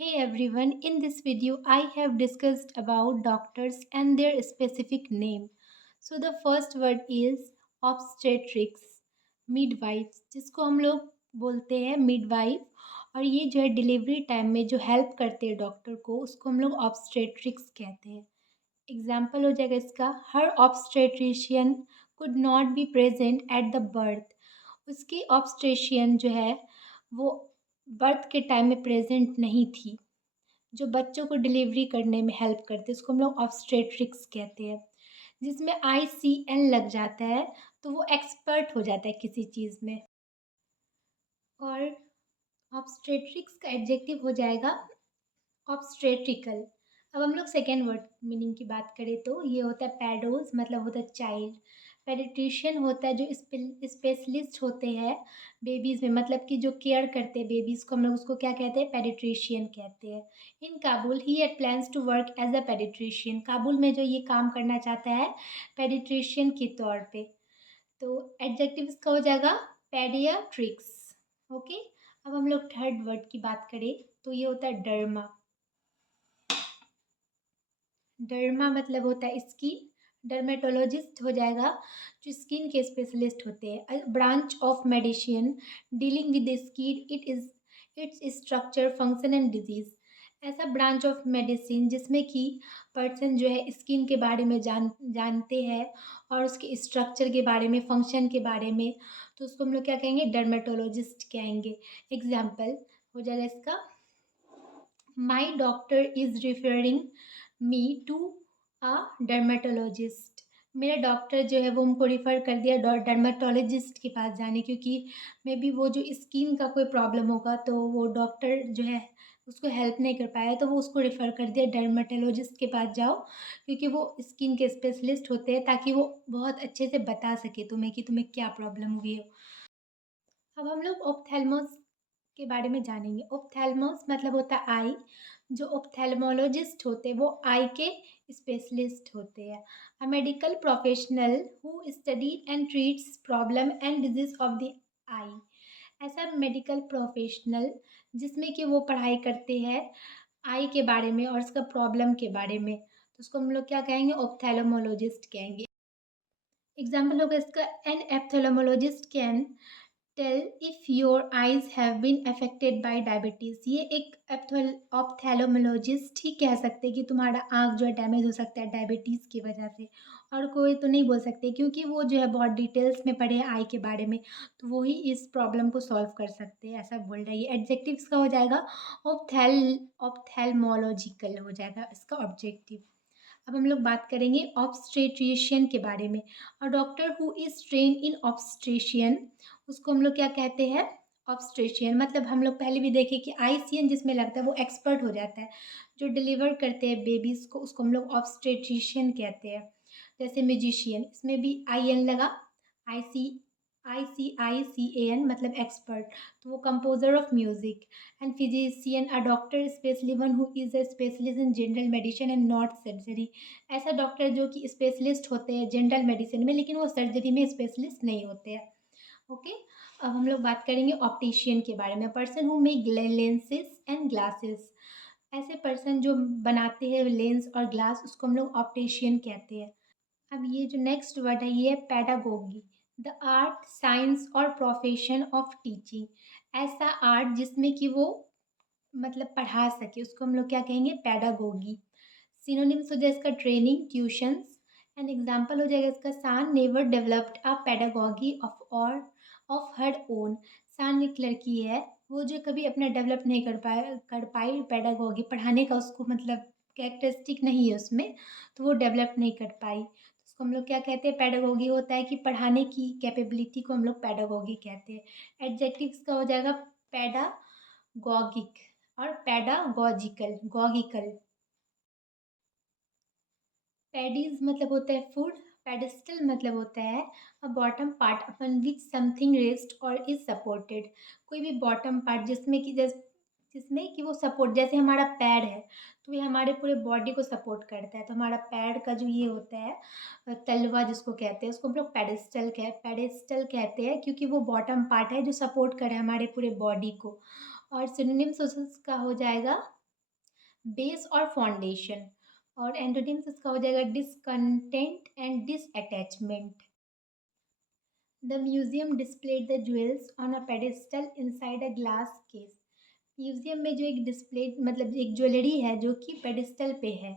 Hey everyone, in this video I have discussed about doctors and their specific name. So the first word is obstetrics, midwives, जिसको हम लोग बोलते हैं midwife। और ये जो है डिलीवरी टाइम में जो हेल्प करते हैं डॉक्टर को उसको हम लोग obstetrics कहते हैं। एग्जाम्पल हो जाएगा इसका, her obstetrician could not be present at the birth. उसकी ऑब्स्टेशियन जो है वो बर्थ के टाइम में प्रेजेंट नहीं थी। जो बच्चों को डिलीवरी करने में हेल्प करते हैं उसको हम लोग ऑब्स्टेट्रिक्स कहते हैं। जिसमें ICN लग जाता है तो वो एक्सपर्ट हो जाता है किसी चीज़ में। और ऑब्स्टेट्रिक्स का एडजेक्टिव हो जाएगा ऑब्स्टेट्रिकल। अब हम लोग सेकेंड वर्ड मीनिंग की बात करें तो ये होता है पैडोज, मतलब होता है चाइल्ड। पेडिट्रिशियन होता है जो स्पेशलिस्ट होते हैं बेबीज़ में, मतलब कि जो केयर करते हैं बेबीज़ को, हम लोग उसको क्या कहते हैं, पेडिट्रिशियन कहते हैं। In Kabul he had plans to work as a paediatrician. Kabul में जो ये काम करना चाहता है पेडिट्रिशियन के तौर पे। तो एडजेक्टिव इसका हो जाएगा पेडियाट्रिक्स। ओके। अब हम लोग थर्ड वर्ड की बात करें तो ये होता है डर्मा। डर्मा मतलब होता है स्किन। डर्मेटोलॉजिस्ट हो जाएगा जो स्किन के स्पेशलिस्ट होते हैं। Branch of medicine dealing with the skin, it is its structure, function and disease. ऐसा ब्रांच ऑफ मेडिसिन जिसमें कि पर्सन जो है स्किन के बारे में जानते हैं और उसके स्ट्रक्चर के बारे में, फंक्शन के बारे में, तो उसको हम लोग क्या कहेंगे, डर्मेटोलॉजिस्ट कहेंगे। एग्जाम्पल हो जाएगा इसका, my doctor is referring me to a dermatologist. मेरा डॉक्टर जो है वो हमको रिफ़र कर दिया डर्मेटोलॉजिस्ट के पास जाने, क्योंकि मे बी वो जो स्किन का कोई प्रॉब्लम होगा तो वो डॉक्टर जो है उसको हेल्प नहीं कर पाया, तो वो उसको रिफ़र कर दिया डर्मेटोलॉजिस्ट के पास जाओ, क्योंकि वो स्किन के स्पेशलिस्ट होते हैं, ताकि वो बहुत अच्छे से बता सके तुम्हें कि तुम्हें क्या प्रॉब्लम हुई है। अब हम लोग ऑप्थेल्मोस के बारे में जानेंगे। ऑप्थेल्मोस मतलब होता है आई। जो ऑप्थेल्मोलॉजिस्ट होते हैं वो आई के स्पेशलिस्ट होते हैं। A medical professional who study and treats problem and disease of the eye. ऐसा मेडिकल प्रोफेशनल जिसमें कि वो पढ़ाई करते हैं आई के बारे में और उसका प्रॉब्लम के बारे में, तो उसको हम लोग क्या कहेंगे, ऑप्थेल्मोलॉजिस्ट कहेंगे। एग्जाम्पल होगा इसका, an ophthalmologist can tell if your eyes have been affected by diabetes. ये एक ऑप्थेल्मोलॉजिस्ट ही कह सकते हैं कि तुम्हारा आँख जो है डैमेज हो सकता है डायबिटीज़ की वजह से। और कोई तो नहीं बोल सकते, क्योंकि वो जो है बहुत डिटेल्स में पढ़े हैं आई के बारे में, तो वो ही इस प्रॉब्लम को सॉल्व कर सकते हैं, ऐसा बोल रहा है। ये एडजेक्टिव इसका हो जाएगा ऑप्थेल्मोलॉजिकल हो जाएगा इसका ऑब्जेक्टिव। अब हम लोग बात करेंगे ऑब्स्टेट्रिशियन के बारे में। और doctor who is train in obstetrician, उसको हम लोग क्या कहते हैं, ऑब्स्ट्रेशियन। मतलब हम लोग पहले भी देखे कि ICN जिसमें लगता है वो एक्सपर्ट हो जाता है। जो डिलीवर करते हैं बेबीज़ को उसको हम लोग ऑब्स्टेट्रिशियन कहते हैं। जैसे म्यूजिशियन, इसमें भी IN लगा, ICICAN मतलब एक्सपर्ट, तो वो composer of music. And physician, a doctor specially one who is a specialist in general medicine and not surgery. ऐसा डॉक्टर जो कि स्पेशलिस्ट होते हैं जनरल मेडिसिन में, लेकिन वो सर्जरी में स्पेशलिस्ट नहीं होते हैं। ओके। अब हम लोग बात करेंगे ऑप्टिशियन के बारे में। Person who make lenses and glasses. ऐसे पर्सन जो बनाते हैं लेंस और ग्लास उसको हम लोग ऑप्टिशियन कहते हैं। अब ये जो नेक्स्ट वर्ड है ये है पैडागोगी। द आर्ट, साइंस और प्रोफेशन ऑफ टीचिंग। ऐसा आर्ट जिसमें कि वो मतलब पढ़ा सके उसको हम लोग क्या कहेंगे, पैडागोगी। सिनोनिम्स हो जाए इसका, ट्रेनिंग, ट्यूशंस। एन एग्जाम्पल हो जाएगा इसका, सान never developed a pedagogy of her own. सान एक लड़की है, वो जो कभी अपना डेवलप नहीं कर पाई पैडागोगी, पढ़ाने का उसको मतलब कैरेक्टरिस्टिक नहीं है उसमें, तो वो डेवलप नहीं कर पाई, तो उसको हम लोग क्या कहते हैं, पैडागोगी होता है कि पढ़ाने की कैपेबिलिटी को हम लोग पैडागोगी कहते हैं। एडजेक्टिव्स का हो जाएगा पैडागॉगिक और पैडागॉजिकल, गॉगिकल। पैडीज मतलब होता है फूड। पेडिस्टल मतलब होता है a bottom part upon which something rest और इज सपोर्टेड। कोई भी बॉटम पार्ट जिसमें कि वो सपोर्ट, जैसे हमारा पैर है तो ये हमारे पूरे बॉडी को सपोर्ट करता है, तो हमारा पैर का जो ये होता है तलवा जिसको कहते हैं, उसको हम लोग पेडेस्टल कहते हैं, क्योंकि वो बॉटम पार्ट है जो सपोर्ट करे हमारे पूरे बॉडी को। और सिनोनिम्स उसका हो जाएगा बेस और फाउंडेशन। और एंटोनिम्स इसका हो जाएगा discontent and disattachment. The museum displayed the jewels on a pedestal inside a glass case. Museum में जो एक डिस्प्ले मतलब एक ज्वेलरी है जो कि पेडेस्टल पे है,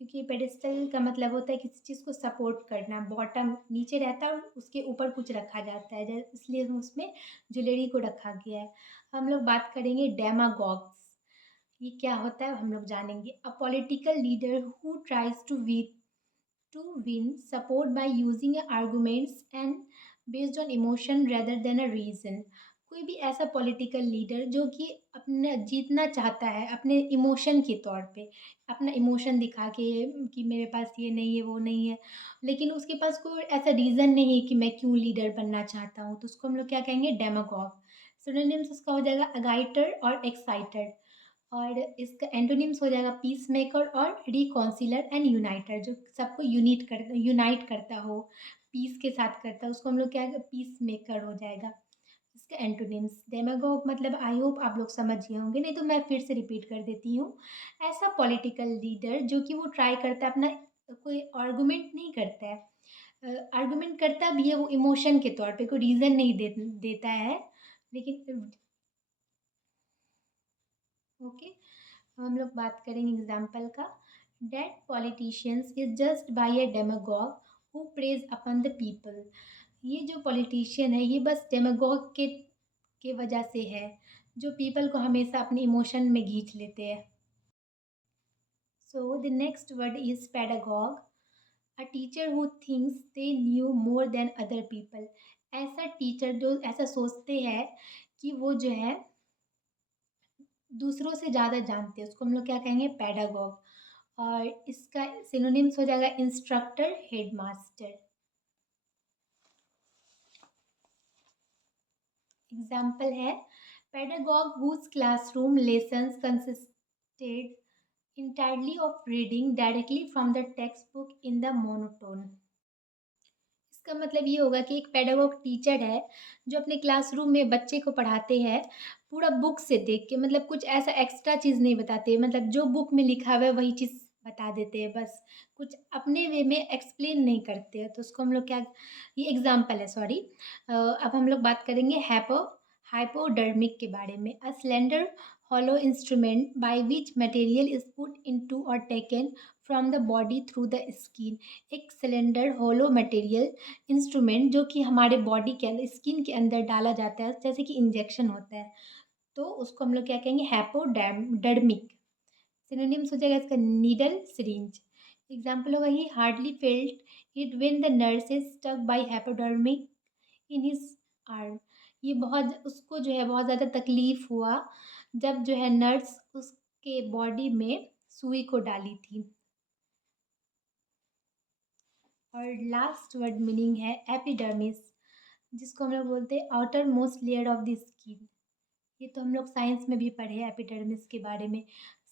क्योंकि पेडेस्टल का मतलब होता है किसी चीज़ को सपोर्ट करना, बॉटम नीचे रहता है और उसके ऊपर कुछ रखा जाता है, इसलिए उसमें ज्वेलरी को रखा गया है। हम लोग बात करेंगे डेमागॉग्स। ये क्या होता है हम लोग जानेंगे। A political leader who tries to win support by using arguments and based on emotion rather than a reason। कोई भी ऐसा पॉलिटिकल लीडर जो कि अपना जीतना चाहता है अपने इमोशन के तौर पे, अपना इमोशन दिखा के कि मेरे पास ये नहीं है वो नहीं है, लेकिन उसके पास कोई ऐसा रीज़न नहीं है कि मैं क्यों लीडर बनना चाहता हूँ, तो उसको हम लोग क्या कहेंगे, डेमागॉग। सिनोनिम्स उसका हो जाएगा अगाइटर और एक्साइटेड। और इसका एंटोनिम्स हो जाएगा पीस मेकर और रिकॉन्सिलर एंड यूनाइटर, जो सबको यूनाइट करता हो, पीस के साथ करता है, उसको हम लोग क्या पीस मेकर हो जाएगा। इसका एंटोनिम्स डेमागोग मतलब आई होप आप लोग समझ गए होंगे, नहीं तो मैं फिर से रिपीट कर देती हूँ। ऐसा पॉलिटिकल लीडर जो कि वो ट्राई करता है अपना, कोई आर्गूमेंट नहीं करता है, आर्गूमेंट करता भी है वो इमोशन के तौर पे, कोई रीज़न नहीं देता है, लेकिन ओके। हम लोग बात करेंगे एग्जाम्पल का। That politicians is just by a demagogue who preys upon the people. ये जो पॉलिटिशियन है ये बस डेमागॉग के वजह से है, जो पीपल को हमेशा अपने इमोशन में खींच लेते हैं। So the next word is pedagogue. A teacher who thinks they knew more than other people. ऐसा टीचर जो ऐसा सोचते हैं कि वो जो है दूसरों से ज़्यादा जानते हैं, उसको हम लोग क्या कहेंगे, पैडागॉग। और इसका सिनोनिम्स हो जाएगा इंस्ट्रक्टर, हेडमास्टर। एग्जाम्पल है pedagogue whose classroom lessons consisted entirely of reading directly from the textbook in the monotone। इसका मतलब ये होगा कि एक पेडागॉग टीचर है जो अपने क्लासरूम में बच्चे को पढ़ाते हैं पूरा बुक से देख के, मतलब कुछ ऐसा एक्स्ट्रा चीज़ नहीं बताते, मतलब जो बुक में लिखा हुआ है वही चीज़ बता देते हैं, बस कुछ अपने वे में एक्सप्लेन नहीं करते हैं, तो उसको हम लोग क्या, ये एग्जाम्पल है सॉरी। अब हम लोग बात करेंगे हाइपोडर्मिक के बारे में। अ slender hollow instrument by which material is put into or taken from the body through the skin। एक सिलेंडर हॉलो मटेरियल इंस्ट्रूमेंट जो कि हमारे बॉडी के अंदर स्किन के अंदर डाला जाता है, जैसे कि इंजेक्शन होता है, तो उसको हम लोग क्या कहेंगे, हैपोडर्मिक। सिनोनिम्स हो जाएगा इसका नीडल, सिरिंज। एग्जाम्पल होगा he hardly felt it when the nurse is stuck by hypodermic in his arm. ये बहुत उसको जो है बहुत ज़्यादा तकलीफ हुआ जब जो है नर्स उसके बॉडी में सुई को डाली थी। और लास्ट वर्ड मीनिंग है एपिडर्मिस, जिसको हम लोग बोलते हैं outer most layer of the skin. ये तो हम लोग साइंस में भी पढ़े हैं एपिडर्मिस के बारे में।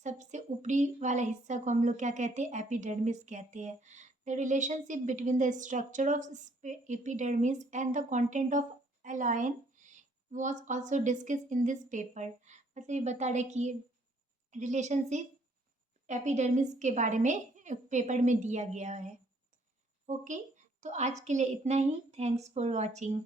सबसे ऊपरी वाला हिस्सा को हम लोग क्या कहते हैं, एपिडर्मिस कहते हैं। The relationship between the structure of epidermis and the content of align was also discuss in this paper. मतलब ये बता रहे कि रिलेशनशिप एपिडर्मिस के बारे में पेपर में दिया गया है। ओके, तो आज के लिए इतना ही। Thanks for watching.